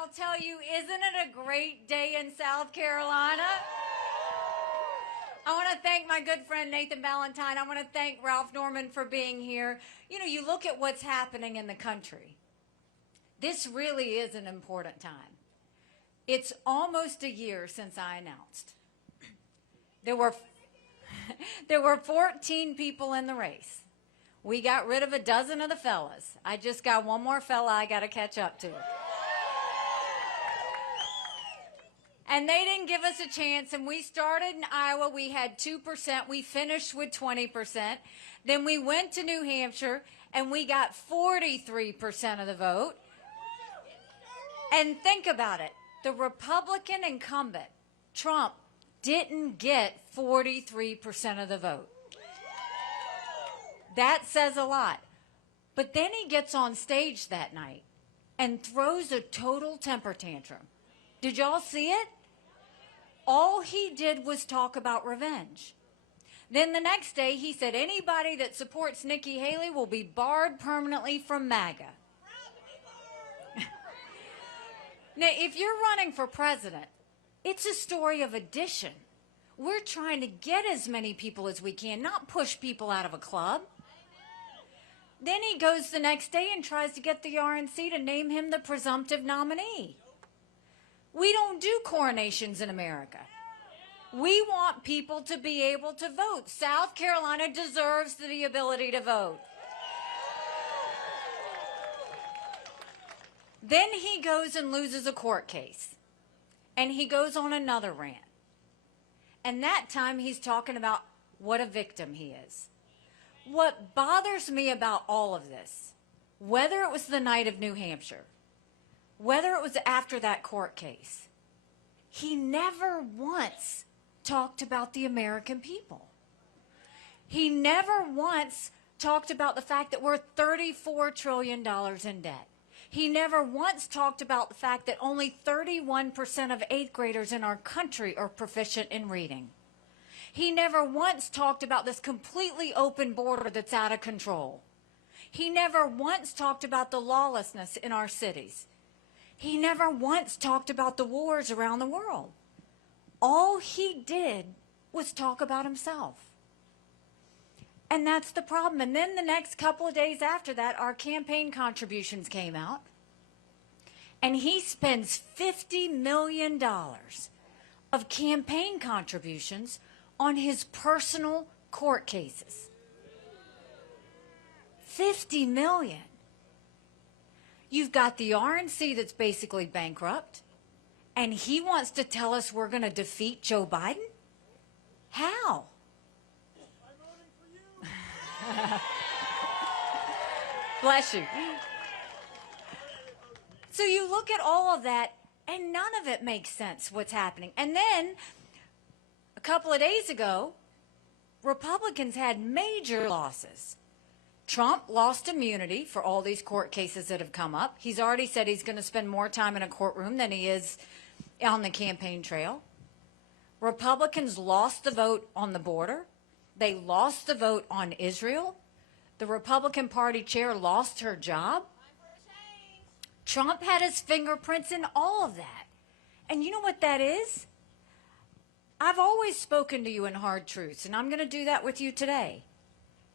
I'll tell you, isn't it a great day in South Carolina? I want to thank my good friend Nathan Valentine. I want to thank Ralph Norman for being here. You know, you look at what's happening in the country. This really is an important time. It's almost a year since I announced. There were 14 people in the race. We got rid of a dozen of the fellas. I just got one more fella I got to catch up to. And they didn't give us a chance, and we started in Iowa. We had 2%. We finished with 20%. Then we went to New Hampshire, and we got 43% of the vote. And think about it. The Republican incumbent, Trump, didn't get 43% of the vote. That says a lot. But then he gets on stage that night and throws a total temper tantrum. Did y'all see it? All he did was talk about revenge. Then the next day he said anybody that supports Nikki Haley will be barred permanently from MAGA. Now, if you're running for president, it's a story of addition. We're trying to get as many people as we can, not push people out of a club. Then he goes the next day and tries to get the RNC to name him the presumptive nominee. We don't do coronations in America. We want people to be able to vote. South Carolina deserves the ability to vote. Then he goes and loses a court case. And he goes on another rant. And that time he's talking about what a victim he is. What bothers me about all of this, whether it was the night of New Hampshire, whether it was after that court case, he never once talked about the American people. He never once talked about the fact that we're $34 trillion in debt. He never once talked about the fact that only 31% of eighth graders in our country are proficient in reading. He never once talked about this completely open border that's out of control. He never once talked about the lawlessness in our cities. He never once talked about the wars around the world. All he did was talk about himself. And that's the problem. And then the next couple of days after that, our campaign contributions came out. And he spends $50 million of campaign contributions on his personal court cases. $50 million. You've got the RNC that's basically bankrupt, and he wants to tell us we're going to defeat Joe Biden? How? Bless you. So you look at all of that, and none of it makes sense what's happening. And then a couple of days ago, Republicans had major losses. Trump lost immunity for all these court cases that have come up. He's already said he's going to spend more time in a courtroom than he is on the campaign trail. Republicans lost the vote on the border. They lost the vote on Israel. The Republican Party chair lost her job. Trump had his fingerprints in all of that. And you know what that is? I've always spoken to you in hard truths, and I'm going to do that with you today.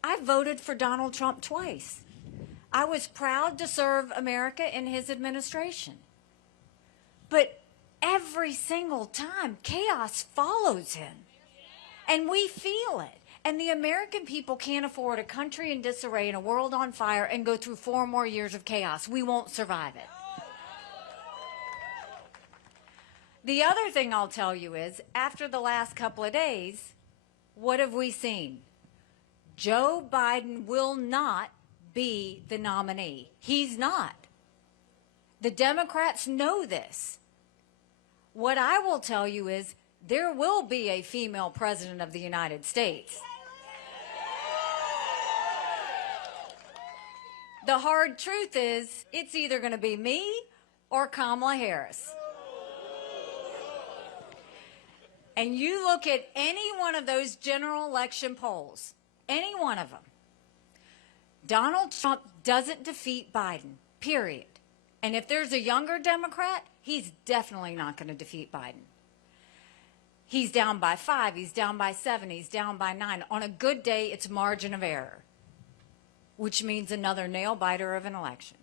I voted for Donald Trump twice. I was proud to serve America in his administration. But every single time, chaos follows him. And we feel it. And the American people can't afford a country in disarray and a world on fire and go through 4 more years of chaos. We won't survive it. The other thing I'll tell you is, after the last couple of days, what have we seen? Joe Biden will not be the nominee. He's not. The Democrats know this. What I will tell you is, there will be a female president of the United States. The hard truth is, it's either going to be me or Kamala Harris. And you look at any one of those general election polls, any one of them, Donald Trump doesn't defeat Biden, period. And if there's a younger Democrat, He's definitely not going to defeat Biden. He's down by 5, he's down by 7, he's down by 9. On a good day, it's margin of error, which means another nail biter of an election.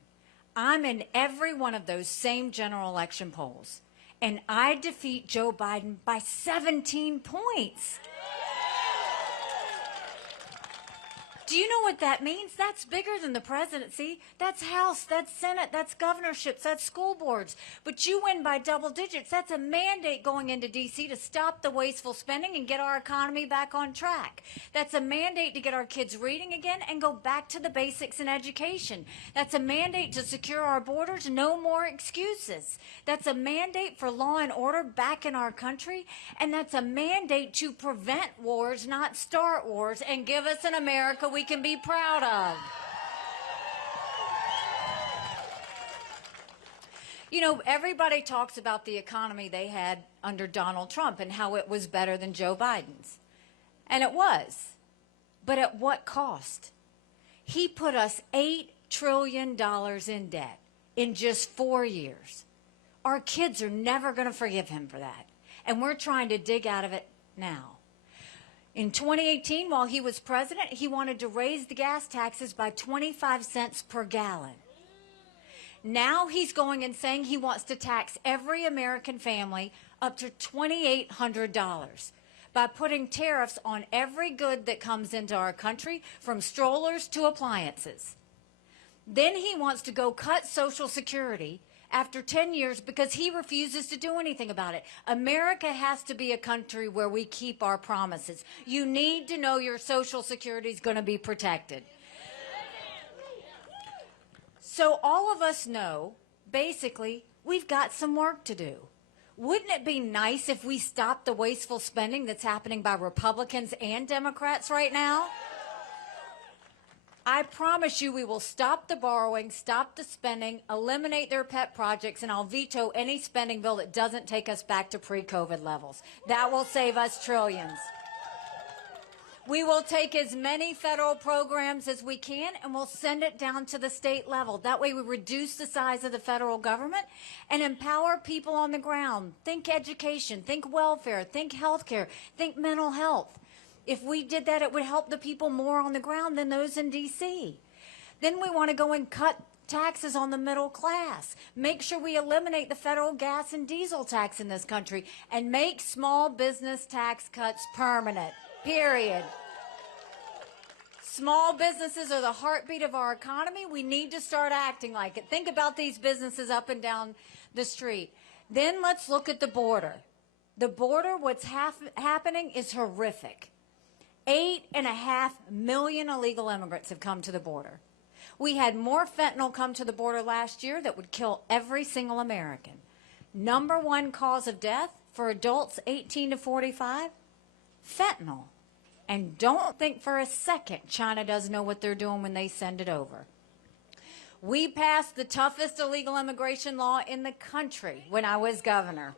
I'm in every one of those same general election polls, and I defeat Joe Biden by 17 points. Do you know what that means? That's bigger than the presidency. That's House, that's Senate, that's governorships, that's school boards. But you win by double digits. That's a mandate going into D.C. to stop the wasteful spending and get our economy back on track. That's a mandate to get our kids reading again and go back to the basics in education. That's a mandate to secure our borders, no more excuses. That's a mandate for law and order back in our country. And that's a mandate to prevent wars, not start wars, and give us an America we can be proud of. You know, everybody talks about the economy they had under Donald Trump and how it was better than Joe Biden's. And it was. But at what cost? He put us $8 trillion in debt in just 4 years. Our kids are never going to forgive him for that. And we're trying to dig out of it now. In 2018, while he was president, he wanted to raise the gas taxes by 25 cents per gallon. Now he's going and saying he wants to tax every American family up to $2,800 by putting tariffs on every good that comes into our country, from strollers to appliances. Then he wants to go cut Social Security after 10 years because he refuses to do anything about it. America has to be a country where we keep our promises. You need to know your Social Security is going to be protected. So all of us know, basically, we've got some work to do. Wouldn't it be nice if we stopped the wasteful spending that's happening by Republicans and Democrats right now? I promise you we will stop the borrowing, stop the spending, eliminate their pet projects, and I'll veto any spending bill that doesn't take us back to pre-COVID levels. That will save us trillions. We will take as many federal programs as we can, and we'll send it down to the state level. That way we reduce the size of the federal government and empower people on the ground. Think education, think welfare, think health care, think mental health. If we did that, it would help the people more on the ground than those in D.C. Then we want to go and cut taxes on the middle class. Make sure we eliminate the federal gas and diesel tax in this country and make small business tax cuts permanent, period. Small businesses are the heartbeat of our economy. We need to start acting like it. Think about these businesses up and down the street. Then let's look at the border. The border, what's happening is horrific. 8.5 million illegal immigrants have come to the border. We had more fentanyl come to the border last year that would kill every single American. Number one cause of death for adults 18 to 45, fentanyl. And don't think for a second China doesn't know what they're doing when they send it over. We passed the toughest illegal immigration law in the country when I was governor.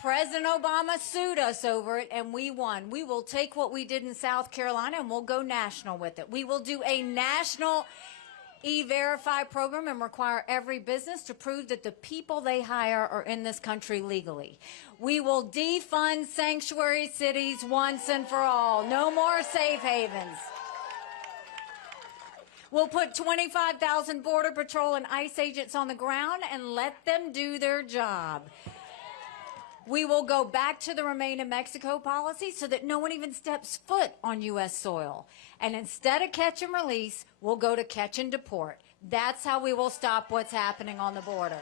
President Obama sued us over it, and we won. We will take what we did in South Carolina, and we'll go national with it. We will do a national E-Verify program and require every business to prove that the people they hire are in this country legally. We will defund sanctuary cities once and for all. No more safe havens. We'll put 25,000 Border Patrol and ICE agents on the ground and let them do their job. We will go back to the Remain in Mexico policy so that no one even steps foot on U.S. soil. And instead of catch and release, we'll go to catch and deport. That's how we will stop what's happening on the border.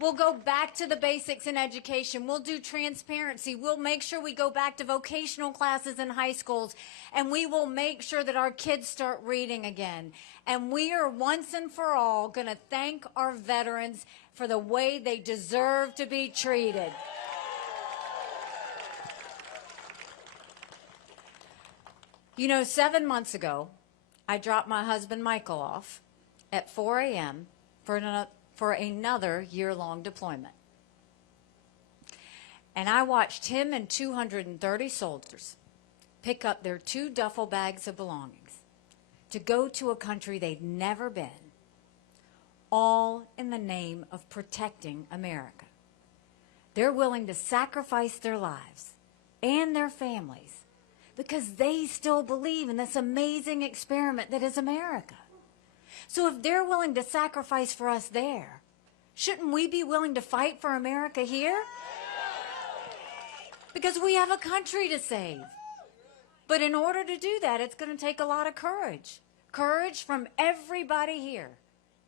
We'll go back to the basics in education. We'll do transparency. We'll make sure we go back to vocational classes in high schools. And we will make sure that our kids start reading again. And we are once and for all going to thank our veterans for the way they deserve to be treated. You know, 7 months ago, I dropped my husband Michael off at 4 a.m. for another year-long deployment. And I watched him and 230 soldiers pick up their 2 duffel bags of belongings to go to a country they'd never been, all in the name of protecting America. They're willing to sacrifice their lives and their families because they still believe in this amazing experiment that is America. So if they're willing to sacrifice for us there, shouldn't we be willing to fight for America here? Because we have a country to save. But in order to do that, it's going to take a lot of courage. Courage from everybody here.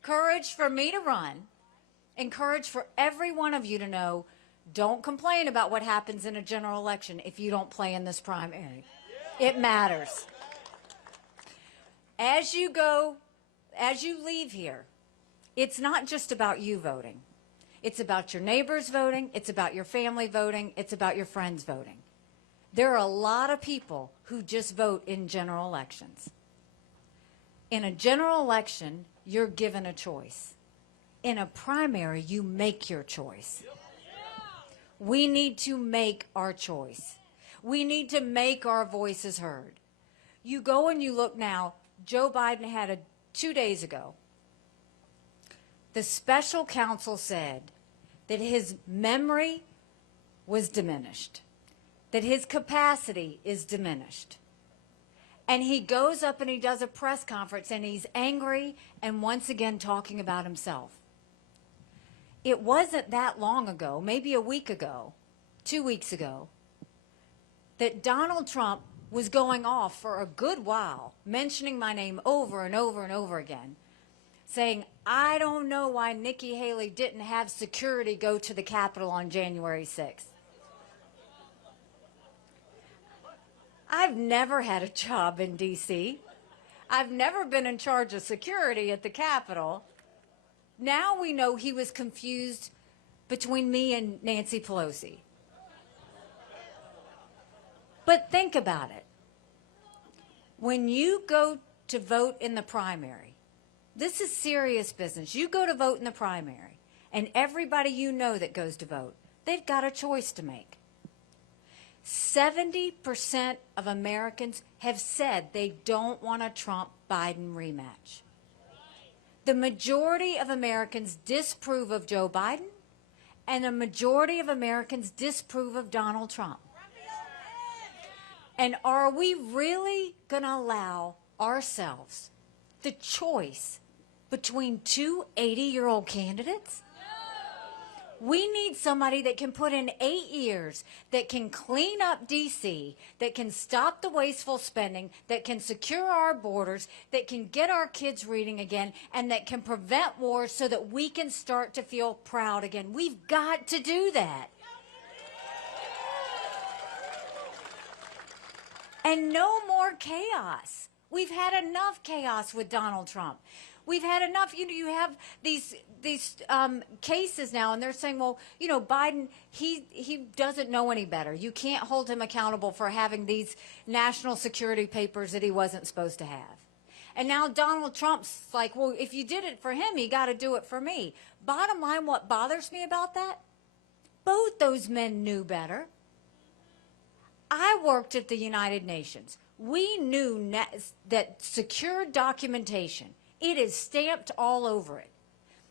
Courage for me to run. And courage for every one of you to know, don't complain about what happens in a general election if you don't play in this primary. It matters. As you leave here, it's not just about you voting. It's about your neighbors voting. It's about your family voting. It's about your friends voting. There are a lot of people who just vote in general elections. In a general election, you're given a choice. In a primary, you make your choice. We need to make our choice. We need to make our voices heard. You go and you look now, Joe Biden had 2 days ago, the special counsel said that his memory was diminished, that his capacity is diminished. And he goes up and he does a press conference and he's angry and once again talking about himself. It wasn't that long ago, maybe a week ago, 2 weeks ago, that Donald Trump was going off for a good while, mentioning my name over and over and over again, saying, I don't know why Nikki Haley didn't have security go to the Capitol on January 6th. I've never had a job in D.C. I've never been in charge of security at the Capitol. Now we know he was confused between me and Nancy Pelosi. But think about it. When you go to vote in the primary, this is serious business. You go to vote in the primary, and everybody you know that goes to vote, they've got a choice to make. 70% of Americans have said they don't want a Trump-Biden rematch. The majority of Americans disapprove of Joe Biden, and a majority of Americans disapprove of Donald Trump. And are we really going to allow ourselves the choice between two 80-year-old candidates? We need somebody that can put in 8 years, that can clean up D.C., that can stop the wasteful spending, that can secure our borders, that can get our kids reading again, and that can prevent wars so that we can start to feel proud again. We've got to do that. And no more chaos. We've had enough chaos with Donald Trump. We've had enough. You have these cases now, and they're saying, well, Biden, he doesn't know any better. You can't hold him accountable for having these national security papers that he wasn't supposed to have. And now Donald Trump's like, well, if you did it for him, you got to do it for me. Bottom line, what bothers me about that? Both those men knew better. I worked at the United Nations. We knew that secure documentation, it is stamped all over it.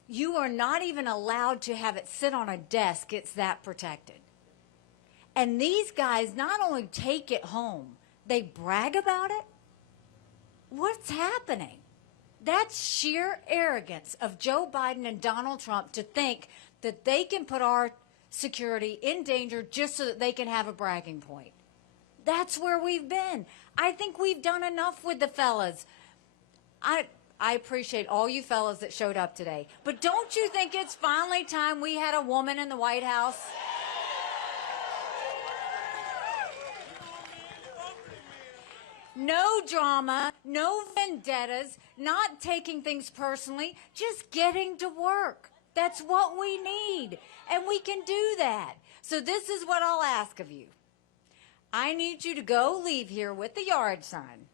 You are not even allowed to have it sit on a desk. It's that protected. And these guys not only take it home, they brag about it. What's happening? That's sheer arrogance of Joe Biden and Donald Trump to think that they can put our security in danger just so that they can have a bragging point. That's where we've been. I think we've done enough with the fellas. I appreciate all you fellas that showed up today. But don't you think it's finally time we had a woman in the White House? No drama, no vendettas, not taking things personally, just getting to work. That's what we need, and we can do that. So this is what I'll ask of you. I need you to leave here with the yard sign.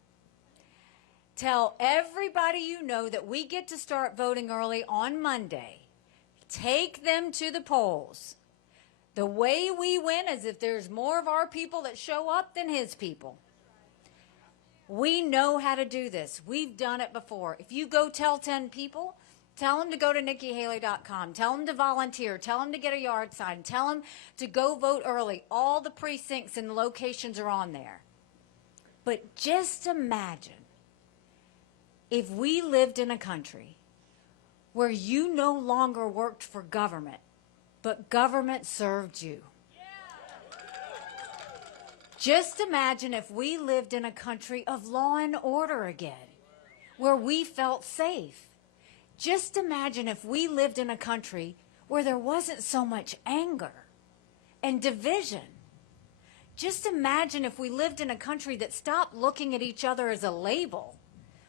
Tell everybody you know that we get to start voting early on Monday. Take them to the polls. The way we win is if there's more of our people that show up than his people. We know how to do this. We've done it before. If you go tell 10 people, Tell them to go to NikkiHaley.com. Tell them to volunteer. Tell them to get a yard sign. Tell them to go vote early. All the precincts and locations are on there. But just imagine if we lived in a country where you no longer worked for government, but government served you. Just imagine if we lived in a country of law and order again, where we felt safe. Just imagine if we lived in a country where there wasn't so much anger and division. Just imagine if we lived in a country that stopped looking at each other as a label,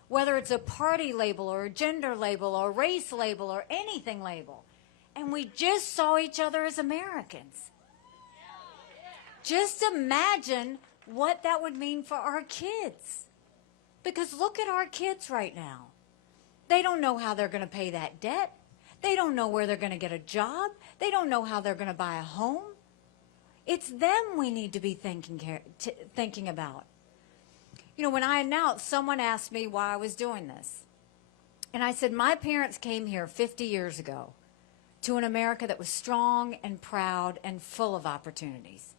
whether it's a party label or a gender label or a race label or anything label, and we just saw each other as Americans. Just imagine what that would mean for our kids. Because look at our kids right now. They don't know how they're going to pay that debt. They don't know where they're going to get a job. They don't know how they're going to buy a home. It's them we need to be thinking about. You know, when I announced, someone asked me why I was doing this. And I said, my parents came here 50 years ago to an America that was strong and proud and full of opportunities.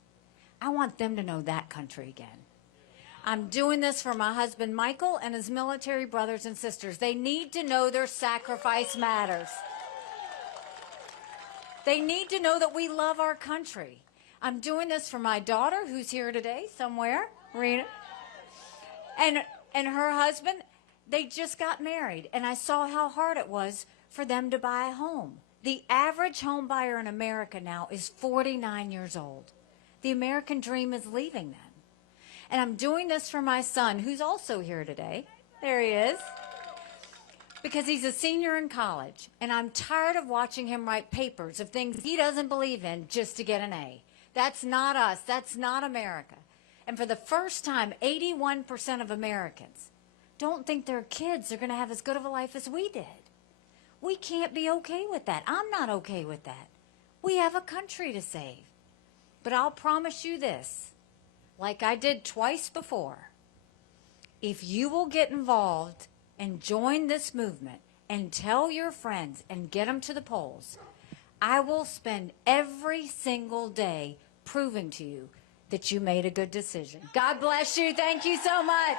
I want them to know that country again. I'm doing this for my husband, Michael, and his military brothers and sisters. They need to know their sacrifice matters. They need to know that we love our country. I'm doing this for my daughter, who's here today somewhere, Rena, and her husband. They just got married, and I saw how hard it was for them to buy a home. The average home buyer in America now is 49 years old. The American dream is leaving them. And I'm doing this for my son, who's also here today. There he is. Because he's a senior in college, and I'm tired of watching him write papers of things he doesn't believe in just to get an A. That's not us. That's not America. And for the first time, 81% of Americans don't think their kids are going to have as good of a life as we did. We can't be okay with that. I'm not okay with that. We have a country to save. But I'll promise you this, like I did twice before, if you will get involved and join this movement and tell your friends and get them to the polls, I will spend every single day proving to you that you made a good decision. God bless you. Thank you so much.